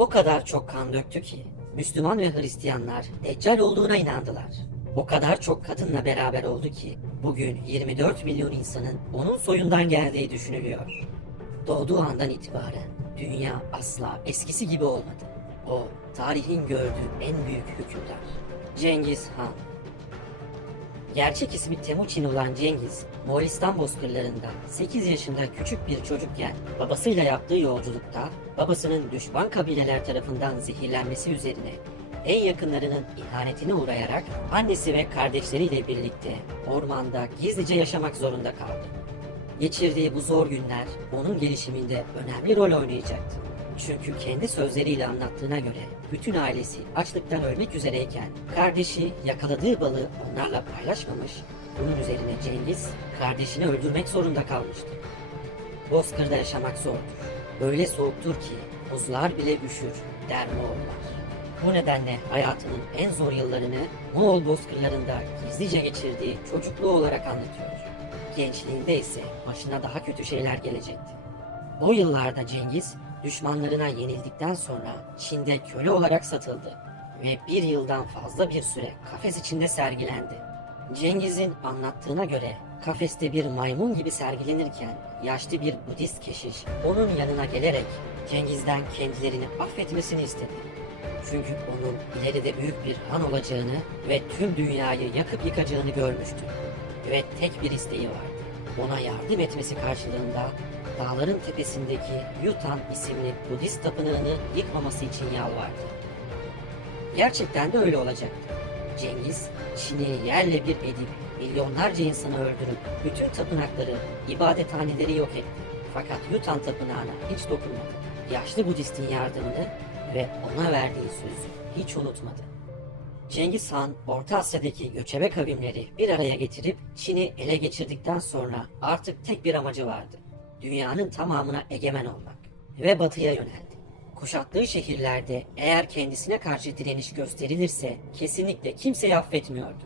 o kadar çok kan döktü ki Müslüman ve Hristiyanlar Deccal olduğuna inandılar. O kadar çok kadınla beraber oldu ki bugün 24 milyon insanın onun soyundan geldiği düşünülüyor. Doğduğu andan itibaren dünya asla eskisi gibi olmadı. O tarihin gördüğü en büyük hükümdar. Cengiz Han. Gerçek ismi Temuçin olan Cengiz, Moğolistan bozkırlarında 8 yaşında küçük bir çocukken babasıyla yaptığı yolculukta babasının düşman kabileler tarafından zehirlenmesi üzerine en yakınlarının ihanetine uğrayarak annesi ve kardeşleriyle birlikte ormanda gizlice yaşamak zorunda kaldı. Geçirdiği bu zor günler onun gelişiminde önemli rol oynayacaktı. Çünkü kendi sözleriyle anlattığına göre bütün ailesi açlıktan ölmek üzereyken kardeşi yakaladığı balığı onlarla paylaşmamış, bunun üzerine Cengiz kardeşini öldürmek zorunda kalmıştı. Bozkırda yaşamak zordur. Öyle soğuktur ki buzlar bile üşür der Moğollar. Bu nedenle hayatının en zor yıllarını Moğol bozkırlarında gizlice geçirdiği çocukluğu olarak anlatıyor. Gençliğinde ise başına daha kötü şeyler gelecekti. O yıllarda Cengiz düşmanlarına yenildikten sonra Çin'de köle olarak satıldı ve bir yıldan fazla bir süre kafes içinde sergilendi. Cengiz'in anlattığına göre kafeste bir maymun gibi sergilenirken yaşlı bir Budist keşiş onun yanına gelerek Cengiz'den kendilerini affetmesini istedi. Çünkü onun ileride büyük bir han olacağını ve tüm dünyayı yakıp yıkacağını görmüştü. Ve tek bir isteği vardı. Ona yardım etmesi karşılığında dağların tepesindeki Yutan isimli Budist tapınağını yıkmaması için yalvardı. Gerçekten de öyle olacaktı. Cengiz, Çin'i yerle bir edip milyonlarca insanı öldürüp bütün tapınakları, ibadethaneleri yok etti. Fakat Yutan tapınağına hiç dokunmadı. Yaşlı Budist'in yardımını ve ona verdiği sözü hiç unutmadı. Cengiz Han, Orta Asya'daki göçebe kavimleri bir araya getirip Çin'i ele geçirdikten sonra artık tek bir amacı vardı. Dünyanın tamamına egemen olmak ve batıya yöneldi. Kuşattığı şehirlerde eğer kendisine karşı direniş gösterilirse kesinlikle kimseyi affetmiyordu.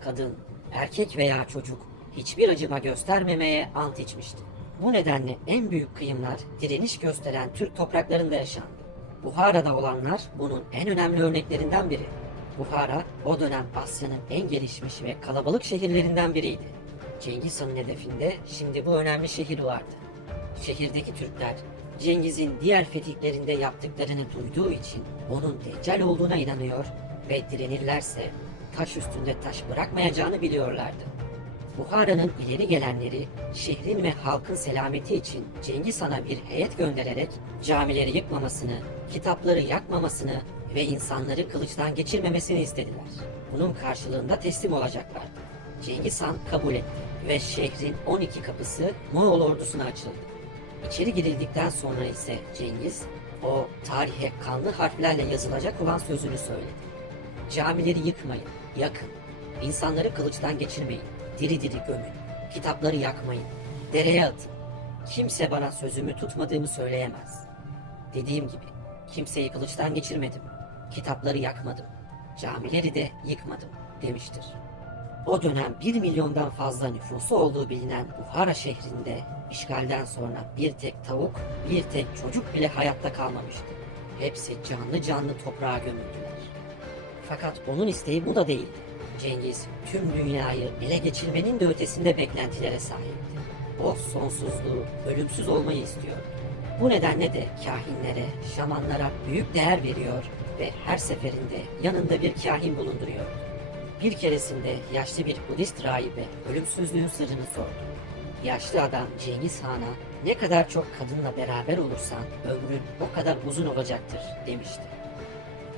Kadın, erkek veya çocuk hiçbir acıma göstermemeye ant içmişti. Bu nedenle en büyük kıyımlar direniş gösteren Türk topraklarında yaşandı. Buhara'da olanlar bunun en önemli örneklerinden biri. Buhara o dönem Asya'nın en gelişmiş ve kalabalık şehirlerinden biriydi. Cengiz Han'ın hedefinde şimdi bu önemli şehir vardı. Şehirdeki Türkler Cengiz'in diğer fetihlerinde yaptıklarını duyduğu için onun deccal olduğuna inanıyor ve direnirlerse taş üstünde taş bırakmayacağını biliyorlardı. Buhara'nın ileri gelenleri şehrin ve halkın selameti için Cengiz Han'a bir heyet göndererek camileri yıkmamasını, kitapları yakmamasını ve insanları kılıçtan geçirmemesini istediler. Bunun karşılığında teslim olacaklardı. Cengiz Han kabul etti ve şehrin 12 kapısı Moğol ordusuna açıldı. İçeri girildikten sonra ise Cengiz o tarihe kanlı harflerle yazılacak olan sözünü söyledi. Camileri yıkmayın, yakın. İnsanları kılıçtan geçirmeyin, diri diri gömün. Kitapları yakmayın, dereye atın. Kimse bana sözümü tutmadığımı söyleyemez. Dediğim gibi kimseyi kılıçtan geçirmedim. Kitapları yakmadım. Camileri de yıkmadım demiştir. O dönem 1 milyondan fazla nüfusu olduğu bilinen Buhara şehrinde işgalden sonra bir tek tavuk, bir tek çocuk bile hayatta kalmamıştı. Hepsi canlı canlı toprağa gömüldüler. Fakat onun isteği bu da değildi. Cengiz tüm dünyayı ele geçirmenin de ötesinde beklentilere sahipti. O sonsuzluğu, ölümsüz olmayı istiyordu. Bu nedenle de kahinlere, şamanlara büyük değer veriyor ve her seferinde yanında bir kahin bulunduruyordu. Bir keresinde yaşlı bir Budist rahibe ölümsüzlüğün sırrını sordu. Yaşlı adam Cengiz Han'a ne kadar çok kadınla beraber olursan ömrün o kadar uzun olacaktır demişti.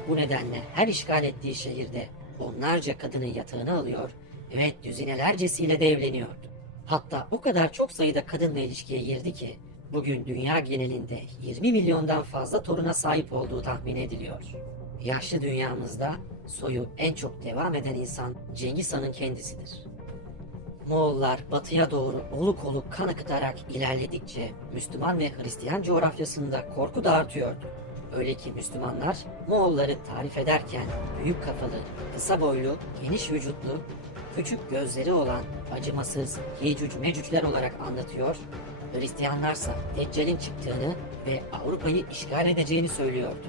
Bu nedenle her işgal ettiği şehirde onlarca kadının yatağını alıyor ve düzinelercesiyle de evleniyordu. Hatta o kadar çok sayıda kadınla ilişkiye girdi ki bugün dünya genelinde 20 milyondan fazla toruna sahip olduğu tahmin ediliyor. Yaşlı dünyamızda soyu en çok devam eden insan Cengiz Han'ın kendisidir. Moğollar batıya doğru oluk oluk kan akıtarak ilerledikçe Müslüman ve Hristiyan coğrafyasında korku da artıyordu. Öyle ki Müslümanlar Moğolları tarif ederken büyük kafalı, kısa boylu, geniş vücutlu, küçük gözleri olan acımasız Yecüc Mecücler olarak anlatıyor, Hristiyanlarsa Deccal'in çıktığını ve Avrupa'yı işgal edeceğini söylüyordu.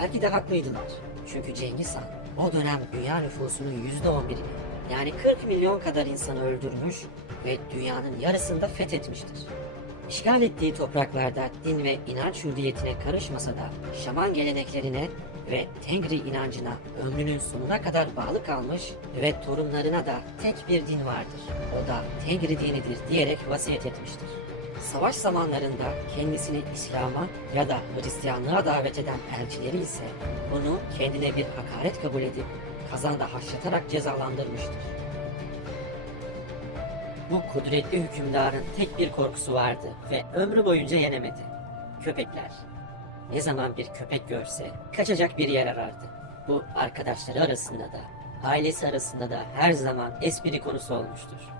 Belki de haklıydılar. Çünkü Cengiz Han o dönem dünya nüfusunun %11'ini yani 40 milyon kadar insanı öldürmüş ve dünyanın yarısını da fethetmiştir. İşgal ettiği topraklarda din ve inanç hürriyetine karışmasa da şaman geleneklerine ve Tengri inancına ömrünün sonuna kadar bağlı kalmış ve torunlarına da tek bir din vardır. O da Tengri dinidir diyerek vasiyet etmiştir. Savaş zamanlarında kendisini İslam'a ya da Hristiyanlığa davet eden elçileri ise bunu kendine bir hakaret kabul edip kazanda haşlatarak cezalandırmıştır. Bu kudretli hükümdarın tek bir korkusu vardı ve ömrü boyunca yenemedi. Köpekler. Ne zaman bir köpek görse kaçacak bir yer arardı. Bu arkadaşları arasında da, ailesi arasında da her zaman espri konusu olmuştur.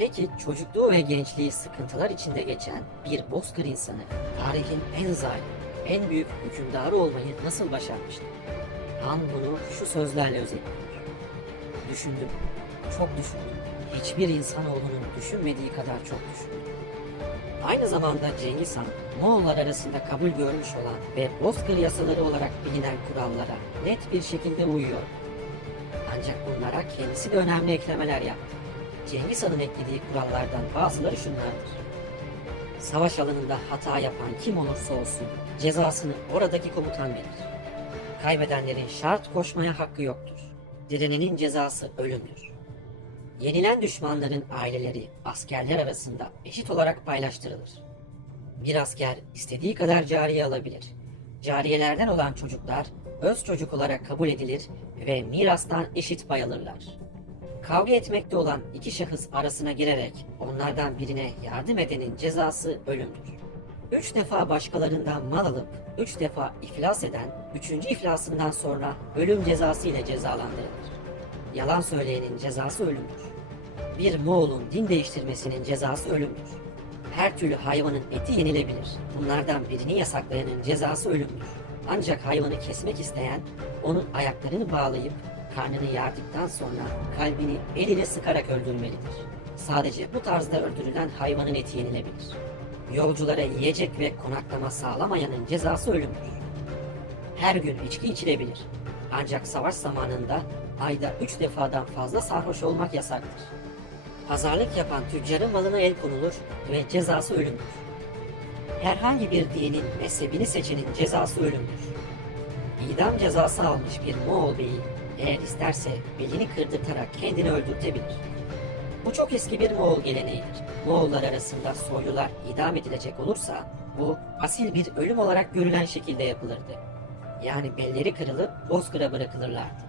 Peki çocukluğu ve gençliği sıkıntılar içinde geçen bir bozkır insanı tarihin en zalim, en büyük hükümdarı olmayı nasıl başarmıştı? Han bunu şu sözlerle özetliyor. Düşündüm, çok düşündüm. Hiçbir insanoğlunun düşünmediği kadar çok düşündüm. Aynı zamanda Cengiz Han, Moğollar arasında kabul görmüş olan ve Bozkır yasaları olarak bilinen kurallara net bir şekilde uyuyor. Ancak bunlara kendisi de önemli eklemeler yaptı. Cengiz Han'ın eklediği kurallardan bazıları şunlardır. Savaş alanında hata yapan kim olursa olsun cezasını oradaki komutan verir. Kaybedenlerin şart koşmaya hakkı yoktur. Direnenin cezası ölümdür. Yenilen düşmanların aileleri askerler arasında eşit olarak paylaştırılır. Bir asker istediği kadar cariye alabilir. Cariyelerden olan çocuklar öz çocuk olarak kabul edilir ve mirastan eşit pay alırlar. Kavga etmekte olan iki şahıs arasına girerek onlardan birine yardım edenin cezası ölümdür. Üç defa başkalarından mal alıp üç defa iflas eden, üçüncü iflasından sonra ölüm cezası ile cezalandırılır. Yalan söyleyenin cezası ölümdür. Bir Moğol'un din değiştirmesinin cezası ölümdür. Her türlü hayvanın eti yenilebilir. Bunlardan birini yasaklayanın cezası ölümdür. Ancak hayvanı kesmek isteyen, onun ayaklarını bağlayıp karnını yardıktan sonra kalbini el ile sıkarak öldürmelidir. Sadece bu tarzda öldürülen hayvanın eti yenilebilir. Yolculara yiyecek ve konaklama sağlamayanın cezası ölümdür. Her gün içki içilebilir. Ancak savaş zamanında ayda üç defadan fazla sarhoş olmak yasaktır. Pazarlık yapan tüccarın malına el konulur ve cezası ölümdür. Herhangi bir dinin mezhebini seçenin cezası ölümdür. İdam cezası almış bir Moğol beyi eğer isterse belini kırdırtarak kendini öldürtebilir. Bu çok eski bir Moğol geleneğidir. Moğollar arasında soylular idam edilecek olursa bu asil bir ölüm olarak görülen şekilde yapılırdı. Yani belleri kırılıp bozkıra bırakılırlardı.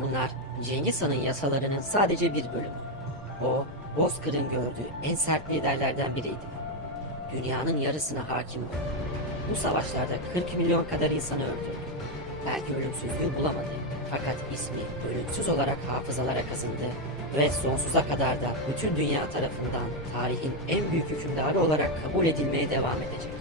Bunlar Cengiz Han'ın yasalarının sadece bir bölümü. O, Bozkır'ın gördüğü en sert liderlerden biriydi. Dünyanın yarısına hakim oldu. Bu savaşlarda 40 milyon kadar insanı öldürdü. Belki ölümsüzlüğü bulamadı. Fakat ismi ölümsüz olarak hafızalara kazındı ve sonsuza kadar da bütün dünya tarafından tarihin en büyük hükümdarı olarak kabul edilmeye devam edecek.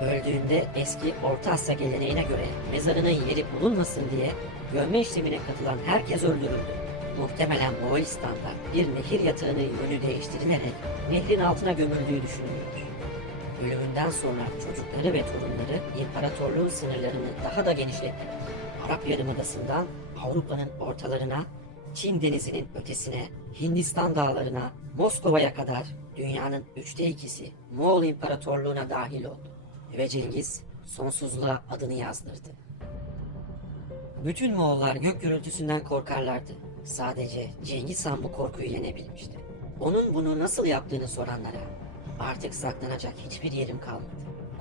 Öldüğünde eski Orta Asya geleneğine göre mezarının yeri bulunmasın diye gömme işlemine katılan herkes öldürüldü. Muhtemelen Moğolistan'da bir nehir yatağının yönü değiştirilerek nehrin altına gömüldüğü düşünülüyor. Ölümünden sonra çocukları ve torunları imparatorluğun sınırlarını daha da genişlettiler. Arap Yarımadası'ndan Avrupa'nın ortalarına, Çin denizinin ötesine, Hindistan dağlarına, Moskova'ya kadar dünyanın üçte ikisi Moğol İmparatorluğu'na dahil oldu. Ve Cengiz sonsuzluğa adını yazdırdı. Bütün Moğollar gök gürültüsünden korkarlardı. Sadece Cengiz Han bu korkuyu yenebilmişti. Onun bunu nasıl yaptığını soranlara artık saklanacak hiçbir yerim kalmadı.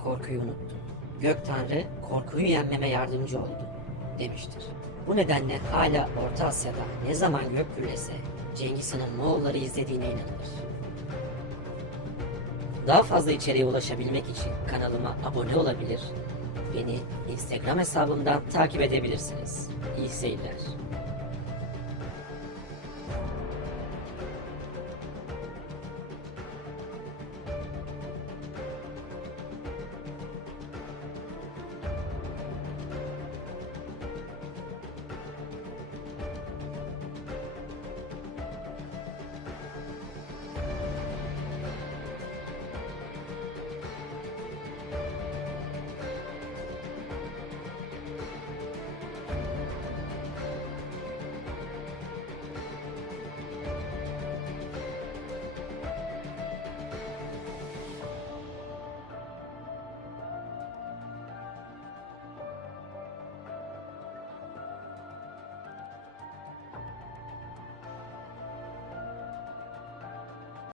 Korkuyu unuttum. Gök Tanrı korkuyu yenmeme yardımcı oldu demiştir. Bu nedenle hala Orta Asya'da ne zaman gök gürlese Cengiz Han'ın Moğolları izlediğine inanılır. Daha fazla içeriğe ulaşabilmek için kanalıma abone olabilir, beni Instagram hesabımdan takip edebilirsiniz. İyi seyirler.